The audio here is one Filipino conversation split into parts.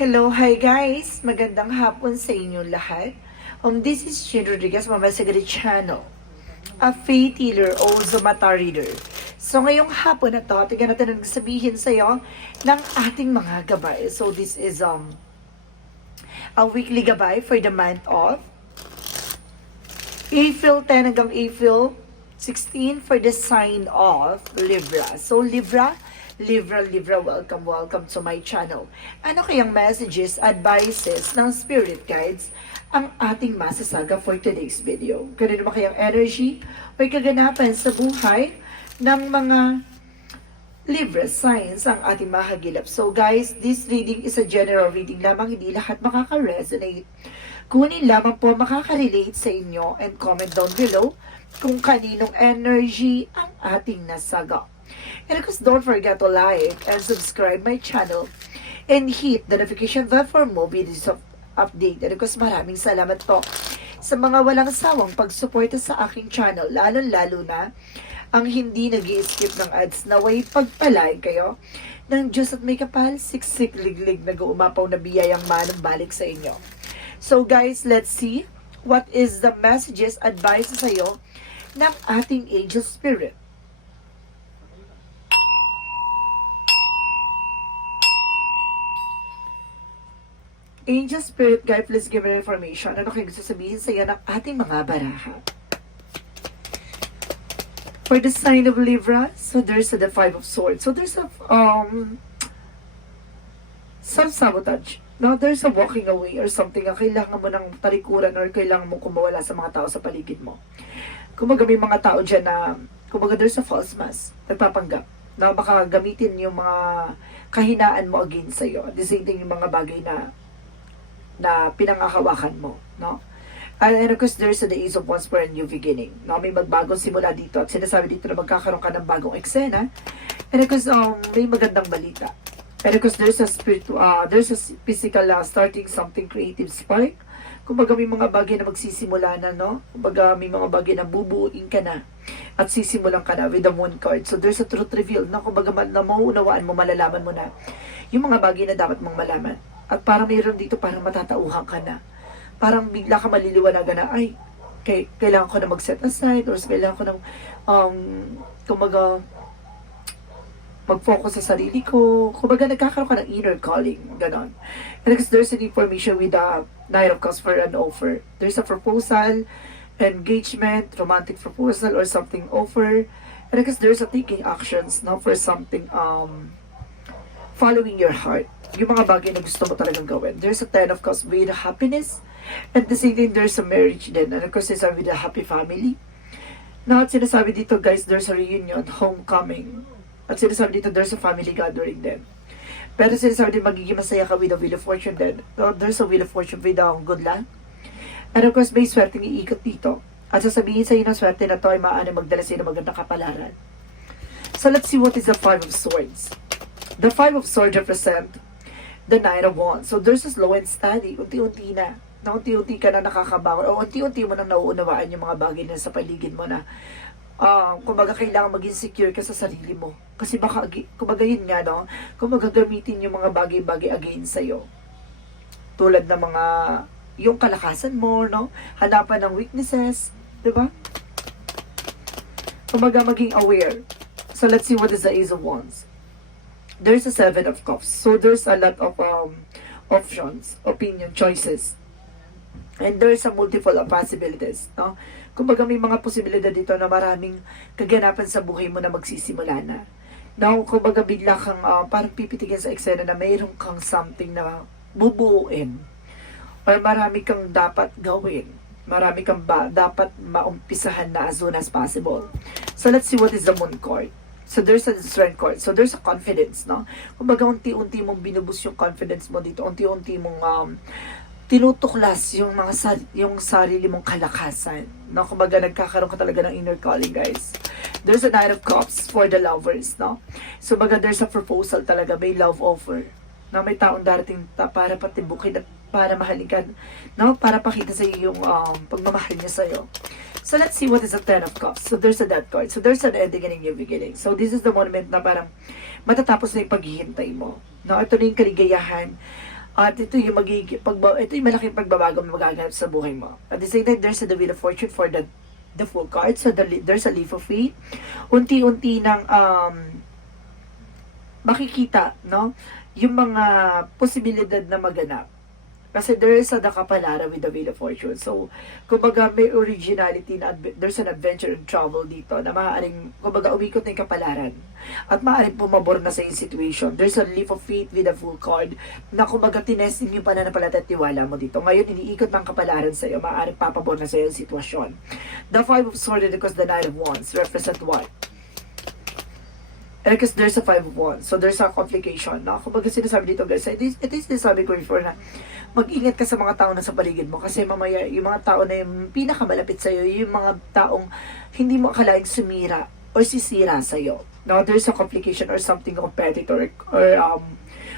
Hello, hi guys! Magandang hapon sa inyo lahat. Um, this is Shin Rodriguez, Mama Sagari Channel. A faith healer o Zomata reader. So ngayong hapon na to, tingnan natin ang sabihin sa'yo ng ating mga gabay. So this is um a weekly gabay for the month of April 10 hanggang April 16 for the sign of Libra. So Libra, Libra, Libra, welcome, welcome to my channel. Ano kayang messages, advices ng spirit guides ang ating masasaga for today's video? Ganun ba kayang energy o kaganapan sa buhay ng mga Libra signs ang ating mahagilap. So guys, this reading is a general reading lamang, hindi lahat makaka-resonate. Kunin lamang po makaka-relate sa inyo and comment down below kung kaninong energy ang ating nasaga. And of course, don't forget to like and subscribe my channel and hit the notification bell for more videos of update. And of course, maraming salamat po sa mga walang sawang pagsuporta sa aking channel, lalo-lalo na ang hindi nag skip ng ads na way pagpalay kayo ng Diyos at may kapal, siksik liglig nag-uumapaw na biyayang manong balik sa inyo. So guys, let's see what is the messages, advice sa iyo ng ating angel spirit. Angel Spirit Guide, please give me information. Ano kayo gusto sabihin sa iyo ng ating mga baraha? For the sign of Libra, so there's the Five of Swords. So there's a um self-sabotage. No, there's a walking away or something na kailangan mo ng talikuran or kailangan mo kumawala sa mga tao sa paligid mo. Kumbaga may mga tao dyan na, kumbaga there's a false mask, nagpapanggap, na baka gamitin yung mga kahinaan mo against sa'yo. At the same thing, yung mga bagay na na pinangahawakan mo, no? And, and of course, there's the Ace of Wands for a new beginning. No? May magbagong simula dito at sinasabi dito na magkakaroon ka ng bagong eksena. And of course, um, may magandang balita. And of course, there's a spiritual, uh, there's a physical uh, starting something creative spark. Kumbaga may mga bagay na magsisimula na, no? Kumbaga may mga bagay na bubuuin ka na at sisimulan ka na with the moon card. So there's a truth reveal, no? Kumbaga na mauunawaan mo, malalaman mo na yung mga bagay na dapat mong malaman. At parang mayroon dito parang matatauhan ka na. Parang bigla ka maliliwanagan na, ay, kay, kailangan ko na mag-set aside or kailangan ko na, um, kumbaga, mag-focus sa sarili ko. Kumbaga, nagkakaroon ka ng inner calling. Ganon. And because there's an information with the Knight of Cups for an offer. There's a proposal, engagement, romantic proposal, or something offer. And because there's a taking actions, no, for something, um, following your heart. Yung mga bagay na gusto mo talagang gawin. There's a Ten of Cups with happiness. At the same time, there's a marriage din. And of course, there's a with a happy family. Now, at sinasabi dito, guys, there's a reunion, homecoming. At sinasabi dito, there's a family gathering din. Pero sinasabi din, magiging masaya ka with a Wheel of Fortune din. So, there's a Wheel of Fortune with a good luck. And of course, may swerteng iikot dito. At sasabihin sa iyo ng swerte na to ay maaari magdala sa ng magandang kapalaran. So, let's see what is the Five of Swords. The Five of Swords represent the Nine of Wands. So, there's a slow and steady. Unti-unti na. Na unti-unti ka na nakakabangon. O unti-unti mo na nauunawaan yung mga bagay na sa paligid mo na ah, kumbaga kailangan maging secure ka sa sarili mo. Kasi baka, kumbaga yun nga, no? Kumbaga gamitin yung mga bagay-bagay against sa'yo. Tulad ng mga, yung kalakasan mo, no? Hanapan ng weaknesses, di ba? Kumbaga maging aware. So let's see what is the Ace of Wands. There's a Seven of Cups. So there's a lot of um, options, opinion, choices. And there's a multiple of possibilities, no? Kumbaga may mga posibilidad dito na maraming kaganapan sa buhay mo na magsisimula na. Now, kumbaga bigla kang ah, parang pipitigin sa eksena na mayroon kang something na bubuuin. Or marami kang dapat gawin. Marami kang ba, dapat maumpisahan na as soon as possible. So, let's see what is the moon card. So, there's a strength card. So, there's a confidence, no? Kumbaga, unti-unti mong binubus yung confidence mo dito. Unti-unti mong um, tinutuklas yung mga sar- yung sarili mong kalakasan. No, kumbaga nagkakaroon ka talaga ng inner calling, guys. There's a Knight of Cups for the lovers, no? So, baga there's a proposal talaga, may love offer. Na may taong darating ta para patibukin at para mahalin ka, no? Para pakita sa iyo yung um, pagmamahal niya sa iyo. So, let's see what is the Ten of Cups. So, there's a Death card. So, there's an ending and a new beginning. So, this is the moment na parang matatapos na yung paghihintay mo. No? Ito na yung kaligayahan At ito yung magiging, pagba, ito yung malaking pagbabago na magaganap sa buhay mo. At the same time, there's the wheel of fortune for the the full card. So, the, there's a leaf of faith. Unti-unti ng um, makikita, no? Yung mga posibilidad na maganap. Kasi there is a nakapalara with the Wheel of Fortune. So, kumbaga may originality na there's an adventure and travel dito na maaaring, kumbaga umikot na yung kapalaran. At maaaring pumabor na sa yung situation. There's a leap of faith with a full card na kumbaga tinesting yung pananampalataya at tiwala mo dito. Ngayon, iniikot ng kapalaran sa'yo. Maaaring papabor na sa'yo yung sitwasyon. The Five of Swords because the Knight of Wands represent what? And because there's a five of wands. So there's a complication. No? Kung baga sinasabi dito guys, it is, it is sinasabi ko before na mag-ingat ka sa mga tao na sa paligid mo kasi mamaya yung mga tao na yung pinakamalapit sa'yo, yung mga taong hindi mo akalaing sumira or sisira sa'yo. No, there's a complication or something competitor or um,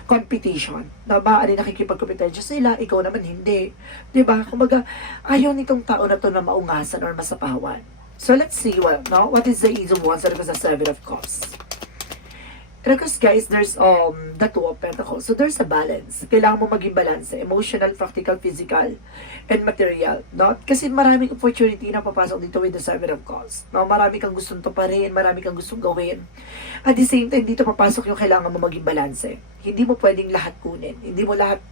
competition na maaari nakikipagkompetensya sila, ikaw naman hindi. 'Di ba? Kumbaga, ayaw nitong tao na to na maungasan or masapawan. So let's see what, no? What is the Ease of Wands and the Seven of Cups? Because guys, there's um the two of pentacles. So there's a balance. Kailangan mo maging balance. Emotional, practical, physical, and material. No? Kasi maraming opportunity na papasok dito with the seven of cups. No? Marami kang gustong tuparin, marami kang gustong gawin. At the same time, dito papasok yung kailangan mo maging balance. Hindi mo pwedeng lahat kunin. Hindi mo lahat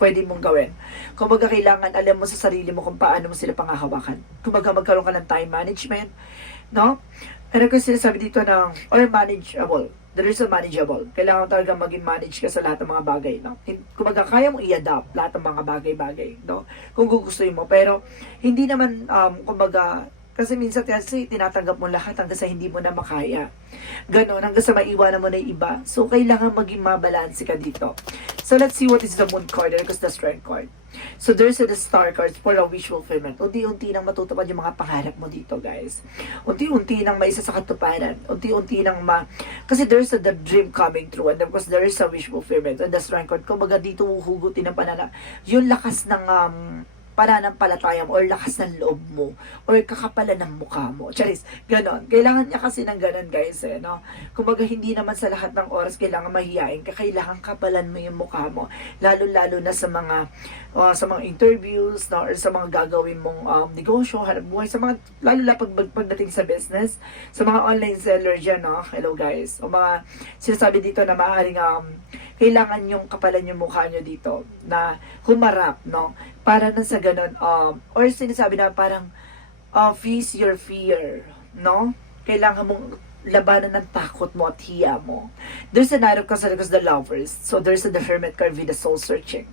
pwede mong gawin. Kumbaga, kailangan alam mo sa sarili mo kung paano mo sila pangahawakan. Kumbaga, magkaroon ka ng time management, no? Ano ko sinasabi dito ng, or manageable. There is a manageable. Kailangan talaga maging manage ka sa lahat ng mga bagay, no? Kumbaga, kaya mong i-adapt lahat ng mga bagay-bagay, no? Kung gugustuhin mo. Pero, hindi naman, um, kumbaga, kasi minsan kasi tinatanggap mo lahat hanggang sa hindi mo na makaya. Ganon, hanggang sa maiwanan mo na iba. So, kailangan maging mabalanse ka dito. So, let's see what is the moon card and the strength card. So, there's the star cards for a wish fulfillment. Unti-unti nang matutupad yung mga pangarap mo dito, guys. Unti-unti nang maisa sa katuparan. Unti-unti nang ma... Kasi there's a the dream coming true and of course there is a wish fulfillment and strength card. Kumbaga dito huhugutin ng panana. Yung lakas ng um, pananampalataya mo or lakas ng loob mo or kakapalan ng mukha mo. Charis, ganon. Kailangan niya kasi ng ganon guys eh, no? Kumbaga hindi naman sa lahat ng oras kailangan mahihain ka. Kailangan kapalan mo yung mukha mo. Lalo-lalo na sa mga uh, sa mga interviews no? or sa mga gagawin mong um, negosyo, hanap buhay, sa mga, lalo na pag, pag, pagdating sa business, sa mga online seller dyan, no? Hello guys. O mga sinasabi dito na maaaring um, kailangan yung kapalan yung mukha nyo dito na humarap, no? Para na sa ganun, um, or sinasabi na parang uh, face your fear, no? Kailangan mong labanan ng takot mo at hiya mo. There's a Knight of Cups because the lovers. So there's a the Hermit card with the soul searching.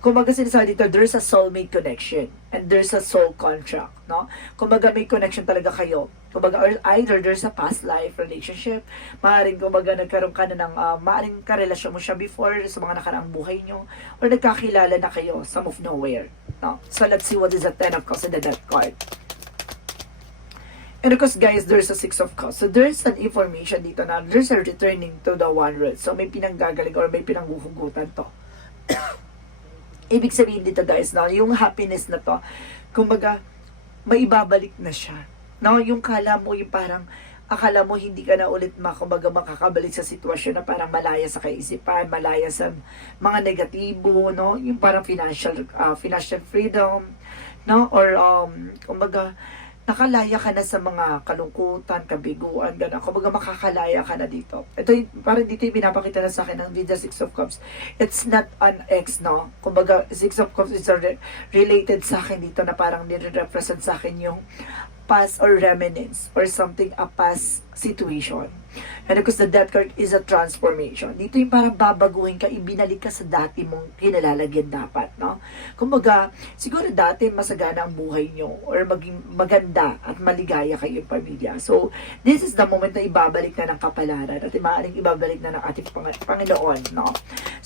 Kumbaga sinasabi dito, there's a soulmate connection and there's a soul contract, no? Kumbaga may connection talaga kayo. Kumbaga or either there's a past life relationship, maaaring kumbaga nagkaroon ka na ng, uh, maaaring karelasyon mo siya before sa mga nakaraang buhay nyo, or nagkakilala na kayo some of nowhere, no? So let's see what is the Ten of Cups and the Death card. And of course, guys, there's a Six of Cups. So, there's an information dito na there's a returning to the one root. So, may pinanggagaling or may pinanghuhugutan to. Ibig sabihin dito, guys, no, yung happiness na to, kumbaga, maibabalik na siya. No, yung kala mo, yung parang, akala mo hindi ka na ulit makumbaga makakabalik sa sitwasyon na parang malaya sa kaisipan, malaya sa mga negatibo, no? Yung parang financial uh, financial freedom, no? Or um kumbaga nakalaya ka na sa mga kalungkutan, kabiguan, gano'n. Kumbaga makakalaya ka na dito. Ito, parang dito yung pinapakita na sa akin ng Vida Six of Cups. It's not an ex, no? Kumbaga, Six of Cups is re- related sa akin dito na parang nire-represent sa akin yung past or remnants or something a past situation. And of course, the death card is a transformation. Dito yung parang babaguhin ka, ibinalik ka sa dati mong kinalalagyan dapat, no? Kumbaga, siguro dati masagana ang buhay nyo or maging maganda at maligaya kayong pamilya. So, this is the moment na ibabalik na ng kapalaran at maaaring ibabalik na ng ating Pang- Panginoon, no?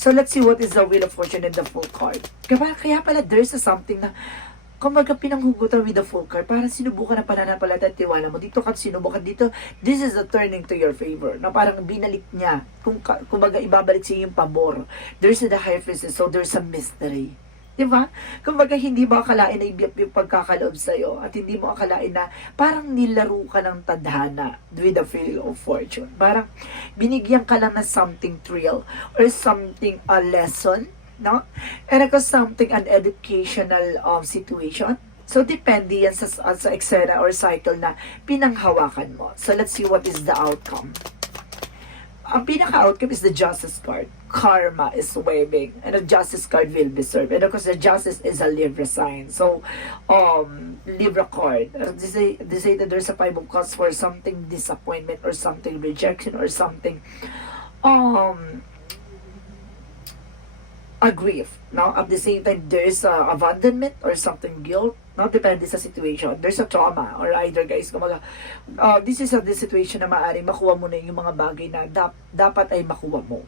So, let's see what is the Wheel of Fortune and the Full card. Kaya, kaya pala, there's a something na kumbaga pinanghugutan with the full card, parang sinubukan na pananampalataya at tiwala mo. Dito ka sinubukan dito, this is a turning to your favor. Na parang binalik niya, kung kumbaga ibabalik siya yung pabor. There's the high priestess, so there's a mystery. Di ba? Kumbaga, hindi mo akalain na ibiyap yung pagkakaloob sa'yo at hindi mo akalain na parang nilaro ka ng tadhana with the feel of fortune. Parang binigyan ka lang ng something thrill or something, a lesson no? And course, something, an educational um, situation. So, depende yan sa, sa eksena or cycle na pinanghawakan mo. So, let's see what is the outcome. Ang pinaka-outcome is the justice card. Karma is waving. And the justice card will be served. And of course, the justice is a Libra sign. So, um, Libra card. Uh, they, say, they say that there's a five of cups for something disappointment or something rejection or something um a grief no? At the same time there's a abandonment or something guilt no? Depende sa situation. There's a trauma or either guys. Kumaga uh, this is a the situation na maaaring makuha mo na yung mga bagay na dap, dapat ay makuha mo.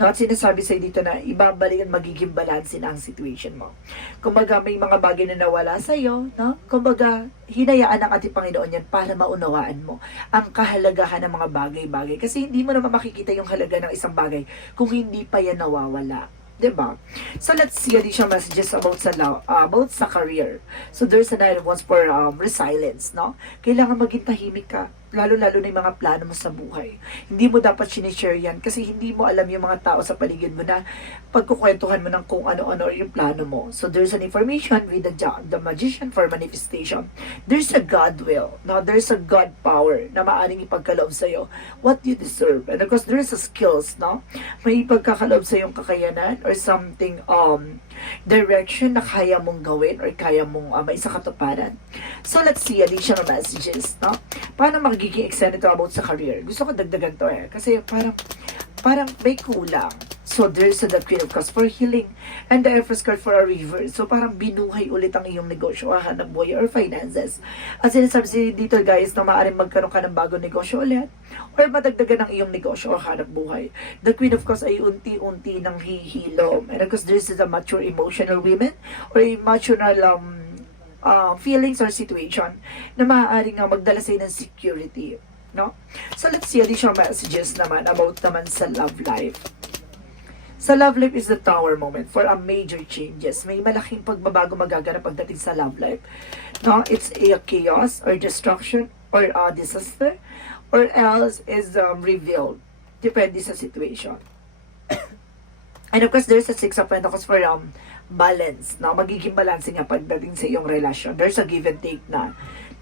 No? At sinasabi sa dito na ibabalik at magiging balanse na ang situation mo. Kumbaga may mga bagay na nawala sa iyo no? Kumbaga hinayaan ng ating Panginoon yan para maunawaan mo ang kahalagahan ng mga bagay-bagay. Kasi hindi mo naman makikita yung halaga ng isang bagay kung hindi pa yan nawawala 'di ba? So let's see additional messages about sa law, uh, about sa career. So there's a nine of wands for um, resilience, no? Kailangan maging tahimik ka, lalo-lalo na yung mga plano mo sa buhay. Hindi mo dapat sinishare yan kasi hindi mo alam yung mga tao sa paligid mo na pagkukwentuhan mo ng kung ano-ano yung plano mo. So there's an information with the, the magician for manifestation. There's a God will. Now there's a God power na maaaring ipagkaloob sa'yo what you deserve. And of course, there's a skills, no? May ipagkakaloob sa yung kakayanan or something um direction na kaya mong gawin or kaya mong uh, maisa katuparan. So let's see additional messages, no? Paano magiging to about sa career? Gusto ko dagdagan to eh. Kasi parang parang may kulang. So there's the Queen of Cups for healing and the Empress card for a river. So parang binuhay ulit ang iyong negosyo, hanap buhay or finances. At sinasabi si dito guys na maaaring magkaroon ka ng bagong negosyo ulit or madagdagan ang iyong negosyo o hanap buhay. The Queen of Cups ay unti-unti nang hihilom. And of course, there's the mature emotional women or emotional um, uh, feelings or situation na maaaring nga magdala sa ng security. No? So let's see additional messages naman about naman sa love life. Sa love life is the tower moment for a major changes. May malaking pagbabago magaganap pagdating sa love life. No, it's a chaos or destruction or a disaster or else is um, revealed. Depende sa situation. And of course, there's a six of pentacles for um, balance. No? Magiging balance nga pagdating sa iyong relasyon. There's a give and take na.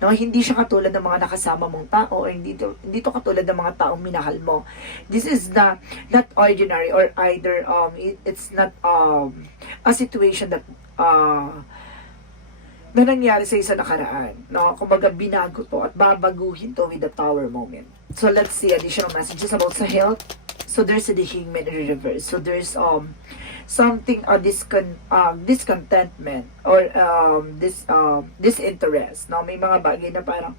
No, hindi siya katulad ng mga nakasama mong tao o hindi to, hindi to katulad ng mga taong minahal mo. This is the not ordinary or either um it, it's not um a situation that uh na nangyari sa isa nakaraan. No? Kumbaga, binago to at babaguhin to with the tower moment. So, let's see additional messages about sa health. So, there's a hangman in reverse. So, there's um something uh, discon um, discontentment or um, this um, disinterest. No? May mga bagay na parang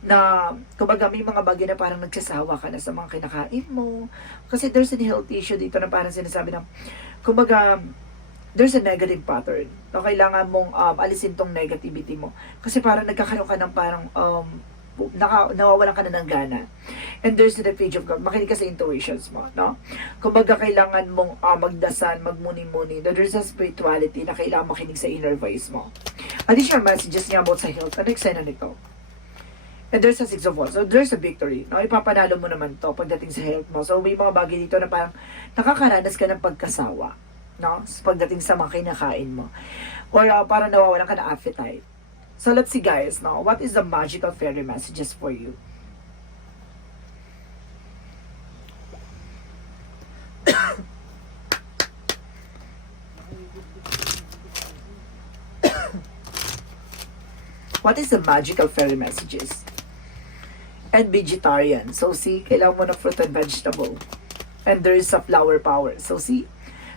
na kumbaga may mga bagay na parang nagsasawa ka na sa mga kinakain mo. Kasi there's a health issue dito na parang sinasabi ng kumbaga there's a negative pattern. No, kailangan mong um, alisin tong negativity mo. Kasi parang nagkakaroon ka ng parang um, naka, nawawalan ka na ng gana. And there's the page of God. Makinig ka sa intuitions mo, no? Kumbaga, kailangan mong uh, magdasal, magmuni-muni. There's a spirituality na kailangan makinig sa inner voice mo. Additional messages niya about sa health. Ano eksena nito? And there's a six of wands. So, there's a victory. No? Ipapanalo mo naman to pagdating sa health mo. So, may mga bagay dito na parang nakakaranas ka ng pagkasawa. No? Pagdating sa mga kinakain mo. Or uh, parang nawawalan ka ng appetite. So let's see guys now, what is the magical fairy messages for you? what is the magical fairy messages? And vegetarian. So see, kailangan mo ng fruit and vegetable. And there is a flower power. So see,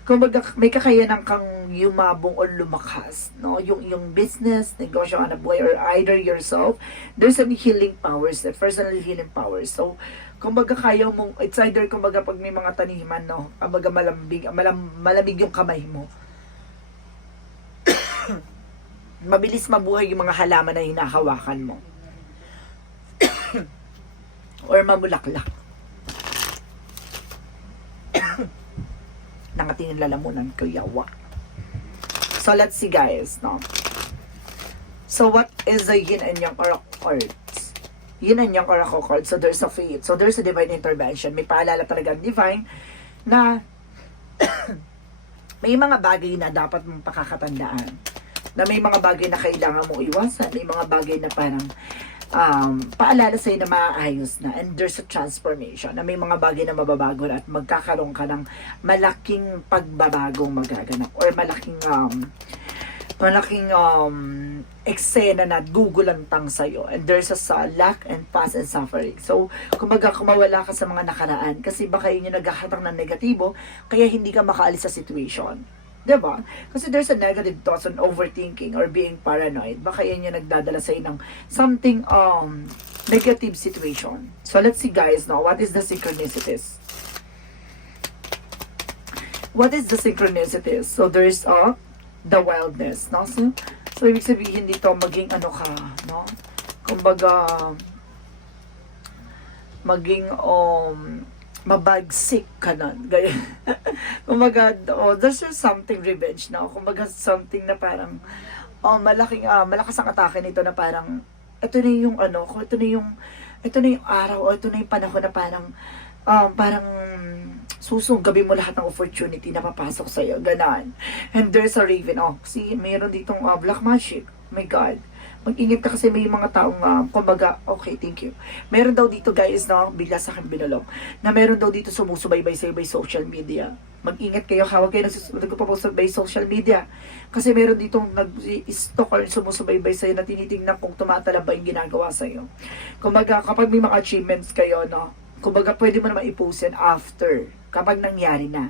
kumbaga may kakayanan kang yumabong or lumakas, no? Yung yung business, negosyo, anak buhay, or either yourself, there's some healing powers, the personal healing powers. So, kumbaga kaya mong, it's either kumbaga pag may mga taniman, no? Kumbaga malambig, malam, malamig yung kamay mo. Mabilis mabuhay yung mga halaman na hinahawakan mo. or mamulaklak. Ng ating lalamunan ko yawa. So let's see guys, no? So what is the yin and yang oracle cards? Yin and yang oracle cards. So there's a faith. So there's a divine intervention. May paalala talaga ang divine na may mga bagay na dapat mong pakakatandaan. Na may mga bagay na kailangan mong iwasan. May mga bagay na parang um, paalala sa'yo na maaayos na. And there's a transformation. Na may mga bagay na mababago at magkakaroon ka ng malaking pagbabagong magaganap. Or malaking um, malaking um, eksena na gugulantang sa'yo. And there's a sa- lack and past and suffering. So, kumbaga, kumawala ka sa mga nakaraan kasi baka yun yung naghahatang ng negatibo, kaya hindi ka makaalis sa situation. 'Di ba? Kasi there's a negative thoughts on overthinking or being paranoid. Baka yan yung nagdadala sa'yo ng something um negative situation. So let's see guys now, what is the synchronicities? What is the synchronicities? So there's uh, the wildness, no? So, so ibig sabihin dito, maging ano ka, no? Kumbaga, maging um, mabagsik ka na. Gaya. Kumbaga, oh, there's just something revenge na. Kumbaga, something na parang, oh, malaking, ah, malakas ang atake nito na parang, ito na yung ano, ito na yung, ito na yung araw, o ito na yung panahon na parang, um, parang, susunggabi mo lahat ng opportunity na papasok sa'yo. Ganon. And there's a raven. Oh, see, mayroon ditong uh, black magic. My God. Mag-ingat ka kasi may mga taong, uh, kumbaga, okay, thank you. Meron daw dito guys, no, bigla sa akin binulong, na meron daw dito sumusubaybay sa'yo by social media. Mag-ingat kayo, hawag kayo nagpapost by social media. Kasi meron ditong nag-stalk or sumusubaybay sa'yo na tinitingnan kung tumatalab ba yung ginagawa sa'yo. Kumbaga, kapag may mga achievements kayo, no, kumbaga, pwede mo naman i-post yan after, kapag nangyari na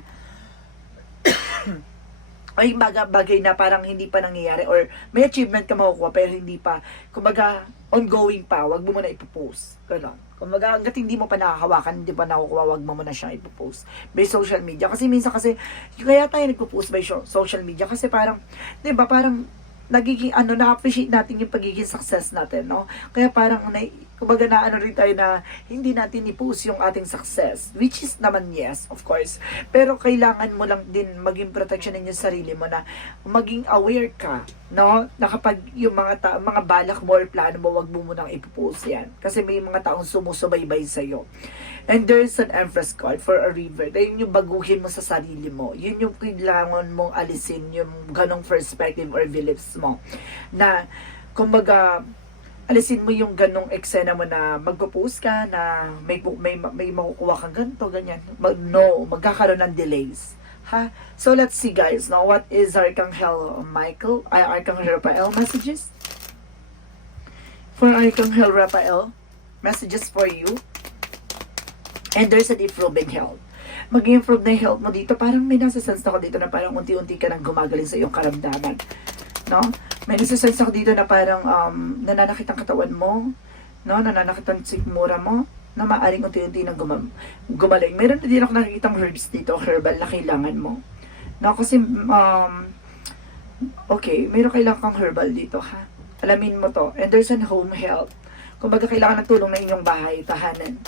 ay baga, bagay na parang hindi pa nangyayari or may achievement ka makukuha pero hindi pa, kumbaga, ongoing pa, wag mo muna ipopost. Ganon. Kumbaga, hanggat hindi mo pa nakahawakan, hindi pa nakukuha, wag mo muna siyang ipopost. By social media. Kasi minsan kasi, kaya tayo nagpo-post by social media kasi parang, di ba, parang, nagiging, ano, na-appreciate natin yung pagiging success natin, no? Kaya parang, na, kumbaga na ano rin tayo na hindi natin i-post yung ating success. Which is naman yes, of course. Pero kailangan mo lang din maging protection ng yung sarili mo na maging aware ka, no? Na kapag yung mga ta- mga balak mo or plano mo, wag mo munang ipopost yan. Kasi may mga taong sumusubaybay sa'yo. And there's an empress card for a river. Yun yung baguhin mo sa sarili mo. Yun yung kailangan mong alisin yung ganong perspective or beliefs mo. Na, kumbaga, alisin mo yung ganong eksena mo na magpo-post ka na may may may makukuha kang ganito ganyan mag, no magkakaroon ng delays ha so let's see guys now what is Archangel Michael ay Archangel Raphael messages for Archangel Raphael messages for you and there's an improving health mag-improve na health mo dito parang may nasa sense ako dito na parang unti-unti ka nang gumagaling sa iyong karamdaman no? May nasisense ako dito na parang um, nananakit ang katawan mo, no? Nananakit ang sikmura mo, na maaring unti-unti na gumam gumaling. Meron din ako nakikitang herbs dito, herbal na kailangan mo. No, kasi, um, okay, meron kailangan kang herbal dito, ha? Alamin mo to. And there's an home health. Kumbaga, kailangan ng tulong na inyong bahay, tahanan.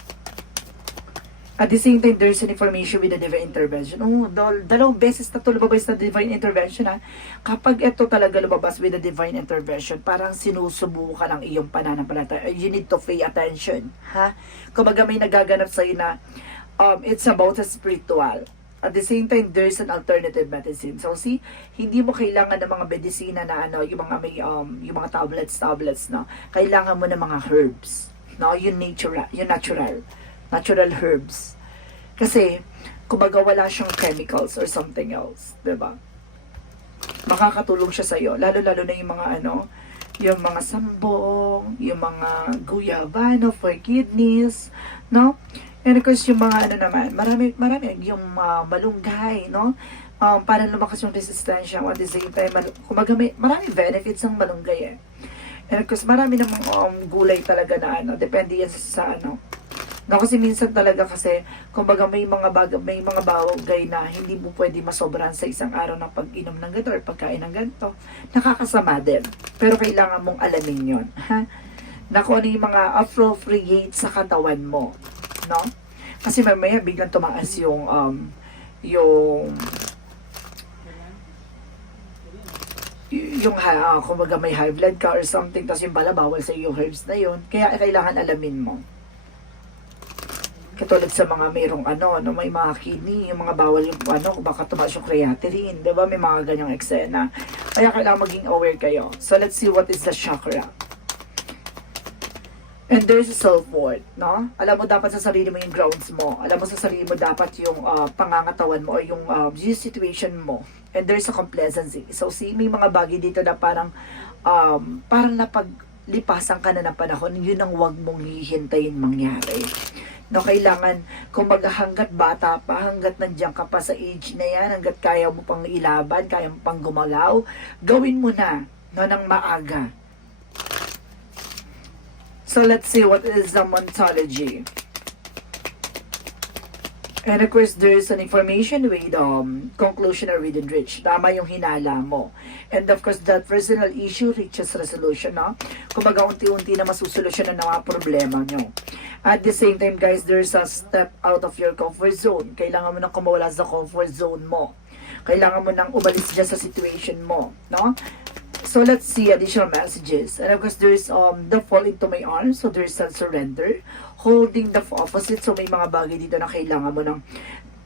At the same time, there's an information with the divine intervention. Oh, dal dalawang beses na ito lumabas na divine intervention ha. Kapag ito talaga lumabas with the divine intervention, parang sinusubukan ang iyong pananampalataya. You need to pay attention. Ha? Kumbaga may nagaganap sa'yo na um, it's about a spiritual. At the same time, there's an alternative medicine. So see, hindi mo kailangan ng mga medisina na ano, yung mga may um, yung mga tablets, tablets, no. Kailangan mo ng mga herbs, no, yung natural, yung natural natural herbs. Kasi, kumbaga wala siyang chemicals or something else, ba? Makakatulong siya sa iyo, lalo-lalo na yung mga ano, yung mga sambong, yung mga guyabano for kidneys, no? And of course, yung mga ano naman, marami, marami, yung uh, malunggay, no? Um, para lumakas yung resistensya at the same time, kumbaga may, marami benefits ng malunggay eh. And of course, marami namang um, gulay talaga na ano, depende yan sa, sa ano, No, kasi minsan talaga kasi, kumbaga may mga bag, may mga bagay na hindi mo pwede masobran sa isang araw ng pag-inom ng ganito or pagkain ng ganito. Nakakasama din. Pero kailangan mong alamin yon ha? Na kung ano yung mga appropriate sa katawan mo. No? Kasi mamaya biglang tumaas yung, um, yung, yung uh, kumbaga may high blood ka or something, tapos yung pala bawal sa yung herbs na yun. Kaya kailangan alamin mo. Katulad sa mga mayroong ano, ano, may mga kidney, yung mga bawal yung ano, baka tumaas yung creatinine, di ba? May mga ganyang eksena. Kaya kailangan maging aware kayo. So, let's see what is the chakra. And there's a self-worth, no? Alam mo dapat sa sarili mo yung grounds mo. Alam mo sa sarili mo dapat yung ah, pangangatawan mo o yung, yung situation mo. And there's a complacency. So, see, may mga bagay dito na parang, um, parang napaglipasan ka na ng panahon, yun ang wag mong hihintayin mangyari. No, kailangan, kung hanggat bata pa, hanggat nandiyan ka pa sa age na yan, hanggat kaya mo pang ilaban, kaya mo pang gumalaw, gawin mo na, no, ng maaga. So let's see what is the ontology. And of course, there's an information with um, conclusion or within reach. Tama yung hinala mo. And of course, that personal issue reaches resolution, no? Kumbaga, unti-unti na masusolusyonan ng mga problema nyo. At the same time, guys, there's a step out of your comfort zone. Kailangan mo nang kumawala sa comfort zone mo. Kailangan mo nang umalis dyan sa situation mo, no? So let's see additional messages. And of course, there's um the fall into my arms. So there's a surrender. Holding the opposite. So may mga bagay dito na kailangan mo ng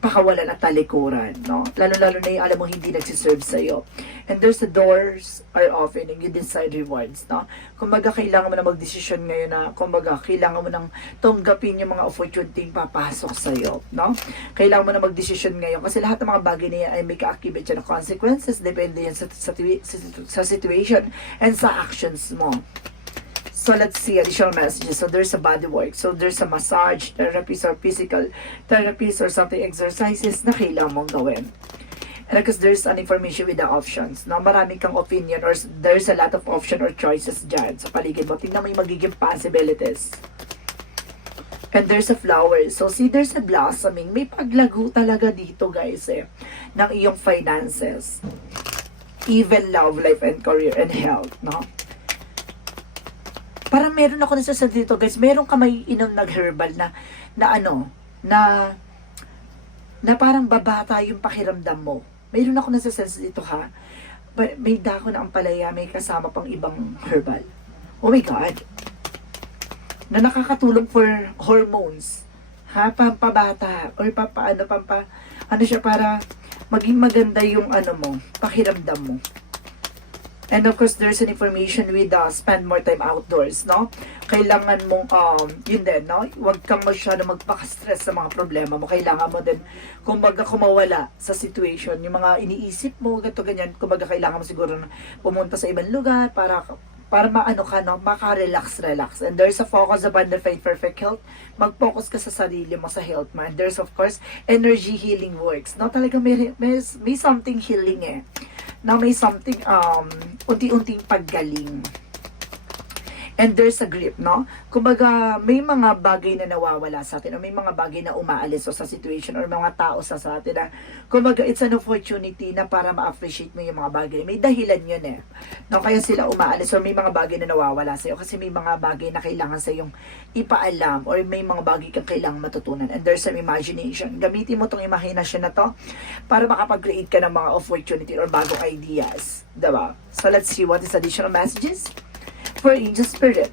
pakawalan at talikuran, no? Lalo-lalo na yung alam mo hindi nagsiserve sa'yo. And there's the doors are open and you decide rewards, no? Kumbaga, kailangan mo na magdesisyon ngayon na, kumbaga, kailangan mo nang tanggapin yung mga opportunity papasok sa'yo, no? Kailangan mo na magdesisyon ngayon kasi lahat ng mga bagay na yan ay may ka-activate ng consequences, depende yan sa, sa, sa, sa situation and sa actions mo. So let's see additional messages. So there's a body work. So there's a massage, therapies or physical therapies or something exercises na kailangan mong gawin. And because there's an information with the options. No, marami kang opinion or there's a lot of option or choices dyan sa paligid mo. Tingnan mo yung magiging possibilities. And there's a flower. So see, there's a blossoming. May paglago talaga dito guys eh. Ng iyong finances. Even love, life, and career, and health. No? Parang meron ako nasa dito guys, meron ka may inom nag-herbal na, na ano, na, na parang babata yung pakiramdam mo. Meron ako nasa dito ha. May dako na ang palaya, may kasama pang ibang herbal. Oh my God. Na nakakatulong for hormones. Ha? Pampabata. Or pampaano, pampa, ano siya para maging maganda yung ano mo, pakiramdam mo. And of course, there's an information with uh, spend more time outdoors, no? Kailangan mong, um, yun din, no? Huwag kang masyado magpaka-stress sa mga problema mo. Kailangan mo din, kumbaga, kumawala sa situation. Yung mga iniisip mo, ganito, ganyan. Kumbaga, kailangan mo siguro na pumunta sa ibang lugar para para maano ka, no? Maka-relax, relax. And there's a focus upon the faith, perfect health. Mag-focus ka sa sarili mo, sa health mo. And there's, of course, energy healing works. No? Talaga may, may, may something healing eh na may something um unti-unting paggaling. And there's a grip, no? Kumbaga, may mga bagay na nawawala sa atin o may mga bagay na umaalis o sa situation or mga tao sa sa atin na kumbaga, it's an opportunity na para ma-appreciate mo yung mga bagay. May dahilan yun eh. No, kaya sila umaalis or may mga bagay na nawawala sa'yo kasi may mga bagay na kailangan sa yung ipaalam or may mga bagay kang kailangan matutunan. And there's some imagination. Gamitin mo tong imagination na to para makapag-create ka ng mga opportunity or bagong ideas. Diba? So let's see what is additional messages for angel spirit.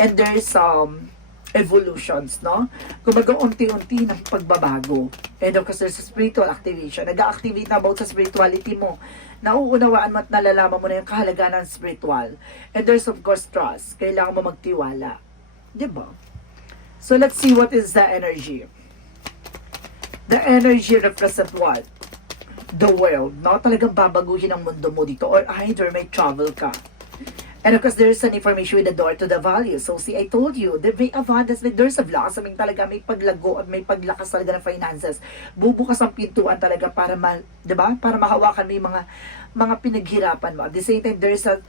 And there's um evolutions, no? Kumbaga unti-unti ng pagbabago. And of course, there's a spiritual activation. Nag-activate na about sa spirituality mo. Nauunawaan mo at nalalaman mo na yung kahalagaan ng spiritual. And there's of course trust. Kailangan mo magtiwala. 'Di ba? So let's see what is the energy. The energy represent what? The world, no? Talagang babaguhin ang mundo mo dito. Or either may travel ka. And of course, there's an information with the door to the value. So, see, I told you, there may abundance, may, there's a blossoming talaga, may paglago at may paglakas talaga ng finances. Bubukas ang pintuan talaga para, ma, di ba? Para mahawakan mo yung mga, mga pinaghirapan mo. At the same time, there's a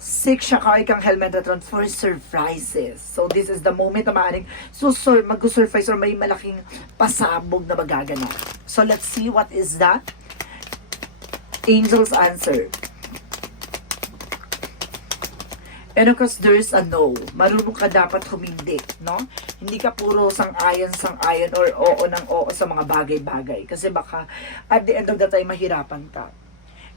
six shakari kang helmet na for surprises. So, this is the moment na maaaring susur, mag-surprise or may malaking pasabog na magaganap. So, let's see what is that. Angel's answer. And of course, there's a no. Marunong ka dapat humindi, no? Hindi ka puro sang-ayon, sang-ayon, or oo ng oo sa mga bagay-bagay. Kasi baka, at the end of the time, mahirapan ka.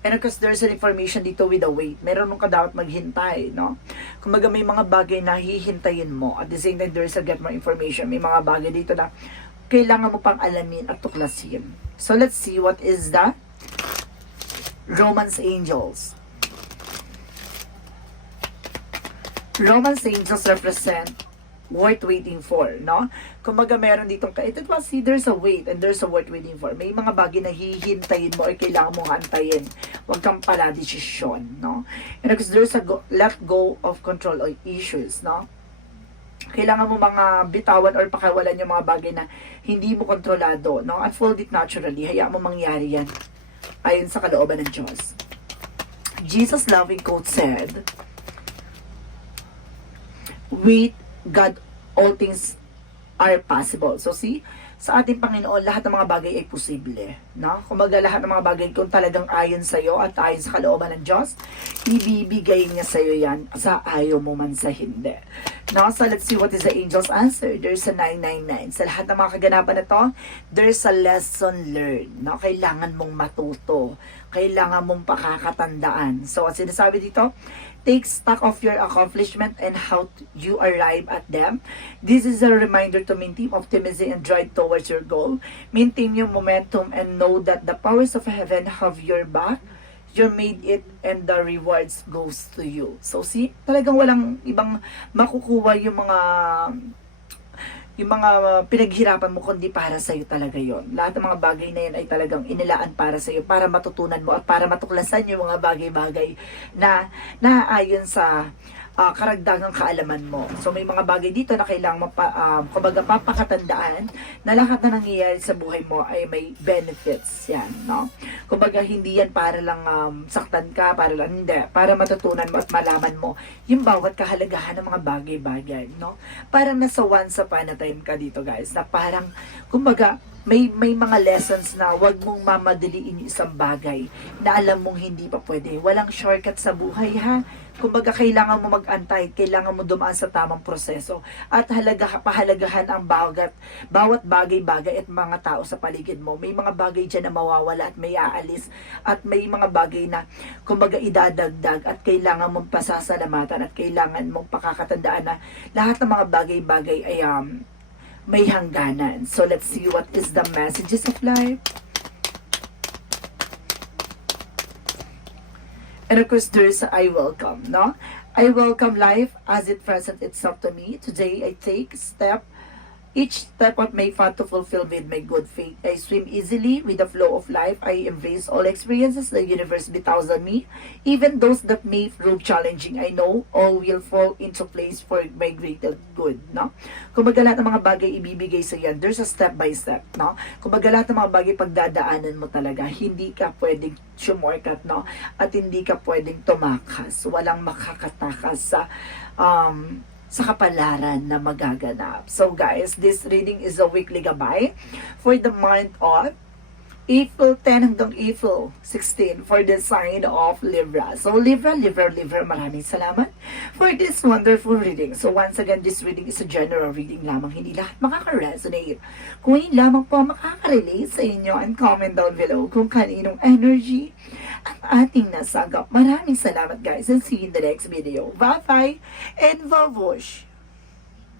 And of course, there's an information dito with a wait. Meron ka dapat maghintay, no? Kumbaga may mga bagay na hihintayin mo. At the same time, there's a get more information. May mga bagay dito na kailangan mo pang alamin at tuklasin. So, let's see what is the Romance Angels. Romance Angels represent worth waiting for, no? Kumbaga meron ditong, ito ba, see, there's a wait and there's a worth waiting for. May mga bagay na hihintayin mo or kailangan mong antayin. Huwag kang pala desisyon, no? And because there's a go, let go of control or issues, no? Kailangan mo mga bitawan or pakawalan yung mga bagay na hindi mo kontrolado, no? Unfold it naturally. Hayaan mo mangyari yan ayon sa kalooban ng Diyos. Jesus' loving quote said, with God, all things are possible. So see, sa ating Panginoon, lahat ng mga bagay ay posible. No? Kumbaga lahat ng mga bagay kung talagang ayon sa iyo at ayon sa kalooban ng Diyos, ibibigay niya sa iyo yan sa ayaw mo man sa hindi. No? So let's see what is the angel's answer. There's a 999. Sa lahat ng mga kaganapan na to, there's a lesson learned. No? Kailangan mong matuto. Kailangan mong pakakatandaan. So, ang sinasabi dito, take stock of your accomplishment and how you arrive at them. This is a reminder to maintain optimism and drive towards your goal. Maintain your momentum and know that the powers of heaven have your back. You made it and the rewards goes to you. So see, talagang walang ibang makukuha yung mga yung mga pinaghirapan mo kundi para sa iyo talaga yon. Lahat ng mga bagay na yan ay talagang inilaan para sa iyo para matutunan mo at para matuklasan yung mga bagay-bagay na naaayon sa ah, karagdagang kaalaman mo. So may mga bagay dito na kailangan mapa, um, kumbaga papakatandaan na lahat na nangyayari sa buhay mo ay may benefits yan, no? Kumbaga hindi yan para lang um, saktan ka, para lang hindi, para matutunan mo at malaman mo yung bawat kahalagahan ng mga bagay-bagay, no? Parang nasa once upon a time ka dito, guys, na parang kumbaga may may mga lessons na wag mong mamadaliin yung isang bagay na alam mong hindi pa pwede. Walang shortcut sa buhay, ha? Kumbaga, kailangan mo mag-antay, kailangan mo dumaan sa tamang proseso, at halaga, pahalagahan ang bawat, bawat bagay-bagay at mga tao sa paligid mo. May mga bagay dyan na mawawala at may aalis, at may mga bagay na, kumbaga, idadagdag, at kailangan mong pasasalamatan, at kailangan mong pakakatandaan na lahat ng mga bagay-bagay ay um, may hangganan. So, let's see what is the messages of life. And of course, there's I welcome, no? I welcome life as it presents itself to me. Today, I take step, each step what may fail to fulfill with my good faith. I swim easily with the flow of life. I embrace all experiences the universe bestows on me, even those that may prove challenging. I know all will fall into place for my greater good, no? Kumbaga lahat ng mga bagay ibibigay sa yan, there's a step by step, no? Kumbaga lahat ng mga bagay pagdadaanan mo talaga, hindi ka pwedeng shortcut, no? At hindi ka pwedeng tumakas. Walang makakatakas sa um, sa kapalaran na magaganap. So guys, this reading is a weekly gabay for the month of April 10 hanggang April 16 for the sign of Libra. So Libra, Libra, Libra, maraming salamat for this wonderful reading. So once again, this reading is a general reading lamang. Hindi lahat makaka-resonate. Kung yun lamang po makaka-relate sa inyo and comment down below kung kaninong energy ang ating nasagap. Maraming salamat guys and see you in the next video. Bye-bye and vavush!